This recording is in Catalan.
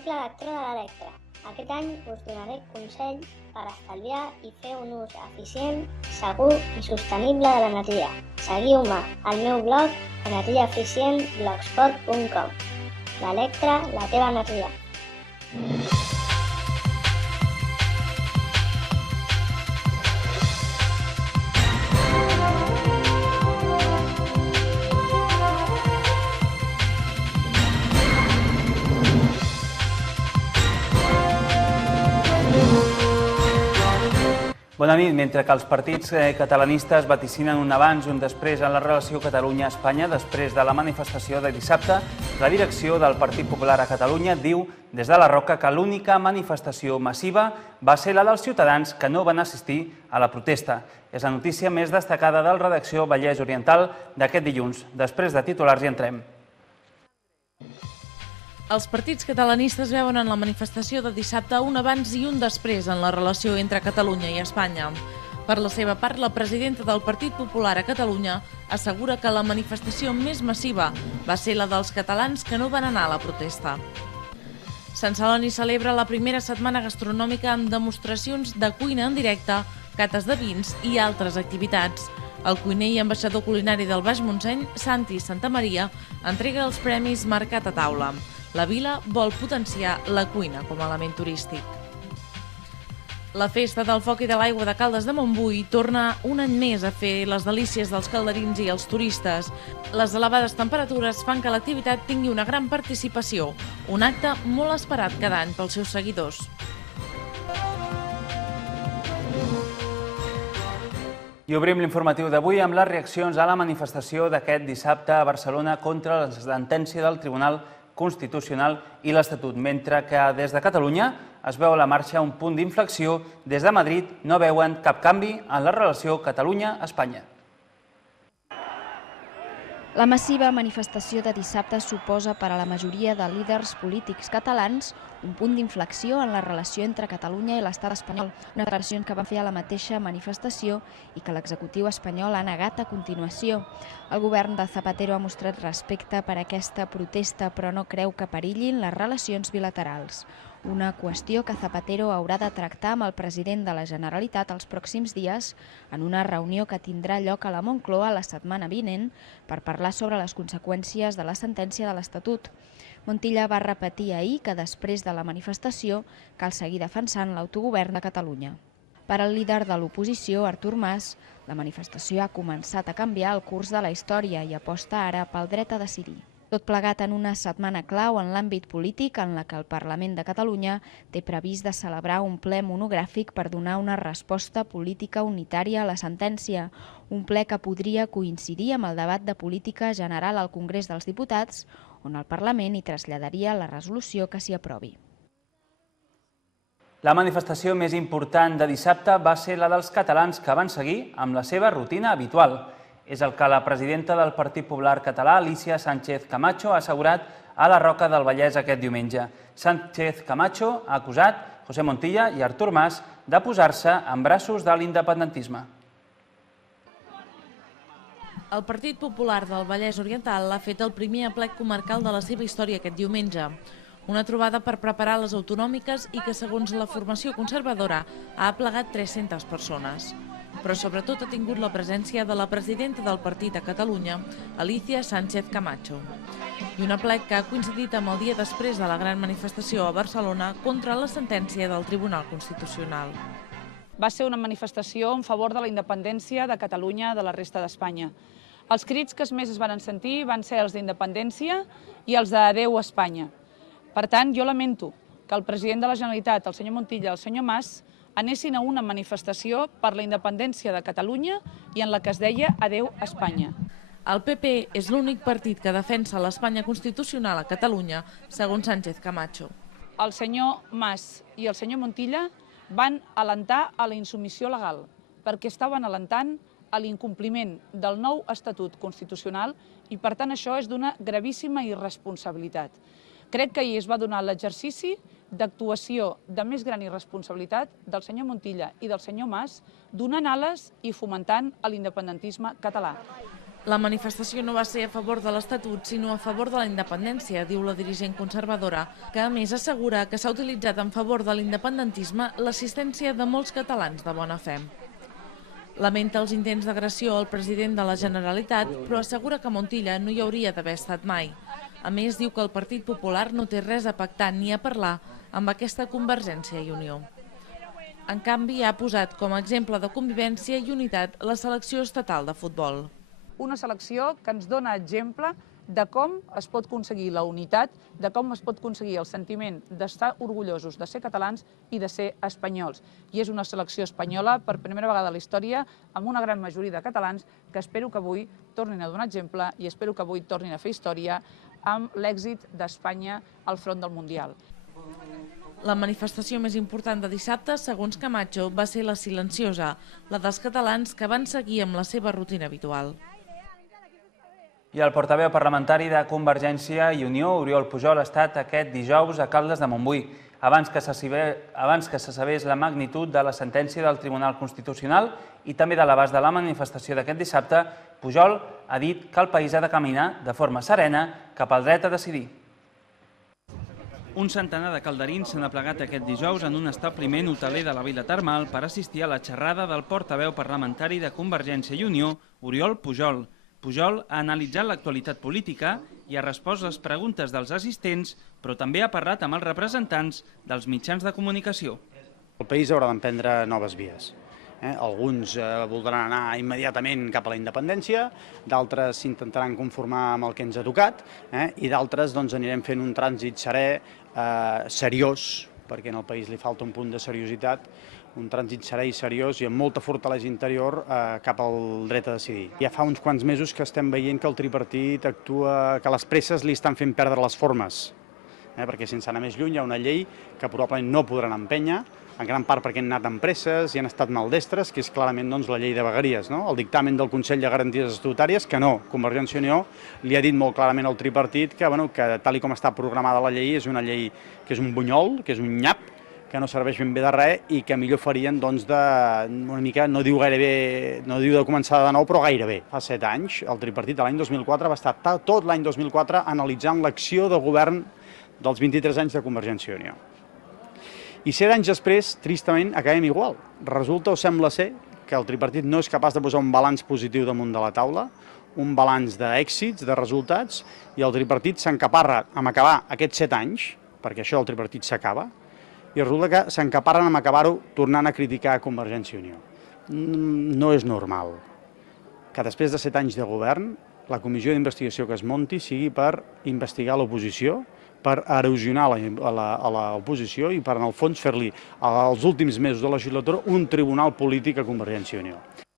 Soc la lectora de l'Electra. Aquest any us donaré consells per estalviar i fer un ús eficient, segur i sostenible de l'energia. Seguiu-me al meu blog energiaeficientblogspot.com. L'Electra, la teva energia. Bona nit. Mentre que els partits catalanistes vaticinen un abans i un després en la relació Catalunya-Espanya, després de la manifestació de dissabte, la direcció del Partit Popular a Catalunya diu des de la Roca que l'única manifestació massiva va ser la dels ciutadans que no van assistir a la protesta. És la notícia més destacada del Redacció Vallès Oriental d'aquest dilluns. Després de titulars hi entrem. Els partits catalanistes veuen en la manifestació de dissabte un abans i un després en la relació entre Catalunya i Espanya. Per la seva part, la presidenta del Partit Popular a Catalunya assegura que la manifestació més massiva va ser la dels catalans que no van anar a la protesta. Sant Celoni celebra la primera setmana gastronòmica amb demostracions de cuina en directe, cates de vins i altres activitats. El cuiner i ambaixador culinari del Baix Montseny, Santi Santamaria, entrega els premis Mercat a Taula. La vila vol potenciar la cuina com a element turístic. La Festa del Foc i de l'Aigua de Caldes de Montbui torna un any més a fer les delícies dels calderins i els turistes. Les elevades temperatures fan que l'activitat tingui una gran participació, un acte molt esperat cada any pels seus seguidors. I obrim l'informatiu d'avui amb les reaccions a la manifestació d'aquest dissabte a Barcelona contra la sentència del Tribunal Constitucional i l'Estatut, mentre que des de Catalunya es veu a la marxa un punt d'inflexió, des de Madrid no veuen cap canvi en la relació Catalunya-Espanya. La massiva manifestació de dissabte suposa per a la majoria de líders polítics catalans un punt d'inflexió en la relació entre Catalunya i l'estat espanyol, una declaració que van fer a la mateixa manifestació i que l'executiu espanyol ha negat a continuació. El govern de Zapatero ha mostrat respecte per aquesta protesta, però no creu que perillin les relacions bilaterals. Una qüestió que Zapatero haurà de tractar amb el president de la Generalitat els pròxims dies en una reunió que tindrà lloc a la Moncloa la setmana vinent per parlar sobre les conseqüències de la sentència de l'Estatut. Montilla va repetir ahir que després de la manifestació cal seguir defensant l'autogovern de Catalunya. Per al líder de l'oposició, Artur Mas, la manifestació ha començat a canviar el curs de la història i aposta ara pel dret a decidir. Tot plegat en una setmana clau en l'àmbit polític en la que el Parlament de Catalunya té previst de celebrar un ple monogràfic per donar una resposta política unitària a la sentència, un ple que podria coincidir amb el debat de política general al Congrés dels Diputats, on el Parlament hi traslladaria la resolució que s'hi aprovi. La manifestació més important de dissabte va ser la dels catalans que van seguir amb la seva rutina habitual. És el que la presidenta del Partit Popular català, Alicia Sánchez Camacho, ha assegurat a la Roca del Vallès aquest diumenge. Sánchez Camacho ha acusat José Montilla i Artur Mas de posar-se en braços de l'independentisme. El Partit Popular del Vallès Oriental ha fet el primer aplec comarcal de la seva història aquest diumenge. Una trobada per preparar les autonòmiques i que, segons la formació conservadora, ha aplegat 300 persones. Però sobretot ha tingut la presència de la presidenta del partit a Catalunya, Alicia Sánchez Camacho. I un aplec que ha coincidit amb el dia després de la gran manifestació a Barcelona contra la sentència del Tribunal Constitucional. Va ser una manifestació en favor de la independència de Catalunya de la resta d'Espanya. Els crits que més es van sentir van ser els d'independència i els d'adeu a Espanya. Per tant, jo lamento que el president de la Generalitat, el senyor Montilla i el senyor Mas, anessin a una manifestació per la independència de Catalunya i en la que es deia adeu a Espanya. El PP és l'únic partit que defensa l'Espanya constitucional a Catalunya, segons Sánchez Camacho. El senyor Mas i el senyor Montilla van alentar a la insumissió legal perquè estaven alentant a l'incompliment del nou Estatut Constitucional i, per tant, això és d'una gravíssima irresponsabilitat. Crec que ahir es va donar l'exercici d'actuació de més gran irresponsabilitat del senyor Montilla i del senyor Mas, donant ales i fomentant l'independentisme català. La manifestació no va ser a favor de l'Estatut, sinó a favor de la independència, diu la dirigent conservadora, que a més assegura que s'ha utilitzat en favor de l'independentisme l'assistència de molts catalans de bona fe. Lamenta els intents d'agressió al president de la Generalitat, però assegura que Montilla no hi hauria d'haver estat mai. A més, diu que el Partit Popular no té res a pactar ni a parlar amb aquesta Convergència i Unió. En canvi, ha posat com a exemple de convivència i unitat la selecció estatal de futbol. Una selecció que ens dona exemple de com es pot aconseguir la unitat, de com es pot aconseguir el sentiment d'estar orgullosos de ser catalans i de ser espanyols. I és una selecció espanyola, per primera vegada a la història, amb una gran majoria de catalans que espero que avui tornin a donar exemple i espero que avui tornin a fer història amb l'èxit d'Espanya al front del Mundial. La manifestació més important de dissabte, segons Camacho, va ser la silenciosa, la dels catalans que van seguir amb la seva rutina habitual. I el portaveu parlamentari de Convergència i Unió, Oriol Pujol, ha estat aquest dijous a Caldes de Montbui. Abans que se sabés la magnitud de la sentència del Tribunal Constitucional i també de l'abast de la manifestació d'aquest dissabte, Pujol ha dit que el país ha de caminar de forma serena cap al dret a decidir. Un centenar de calderins s'han aplegat aquest dijous en un establiment hoteler de la Vila Termal per assistir a la xerrada del portaveu parlamentari de Convergència i Unió, Oriol Pujol. Pujol ha analitzat l'actualitat política i ha respost les preguntes dels assistents, però també ha parlat amb els representants dels mitjans de comunicació. El país haurà d'emprendre noves vies. Alguns voldran anar immediatament cap a la independència, d'altres s'intentaran conformar amb el que ens ha tocat i d'altres anirem fent un trànsit serè, seriós, perquè en el país li falta un punt de seriositat, un trànsit serè i seriós i amb molta fortalesa interior cap al dret a decidir. Ja fa uns quants mesos que estem veient que el tripartit actua, que les presses li estan fent perdre les formes, perquè sense anar més lluny hi ha una llei que probablement no podran empènyer, en gran part perquè han anat amb presses i han estat maldestres, que és clarament la llei de vegueries, el dictamen del Consell de Garanties Estatutàries, que no, Convergència i Unió li ha dit molt clarament al tripartit que tal com està programada la llei és una llei que és un bunyol, que és un nyap, que no serveix ben bé de res i que millor farien una mica, no diu de començar de nou, però gairebé. Fa 7 anys, el tripartit de l'any 2004 va estar tot l'any 2004 analitzant l'acció de govern dels 23 anys de Convergència i Unió. I 7 anys després, tristament, acabem igual. Resulta o sembla ser que el tripartit no és capaç de posar un balanç positiu damunt de la taula, un balanç d'èxits, de resultats, i el tripartit s'encaparra amb acabar aquests 7 anys, perquè això del tripartit s'acaba, i resulta que s'encaparren amb acabar-ho tornant a criticar a Convergència i Unió. No és normal que després de 7 anys de govern la comissió d'investigació que es munti sigui per investigar l'oposició, per erosionar l'oposició i per, en el fons, fer-li, els últims mesos de la legislatura, un tribunal polític a Convergència i Unió.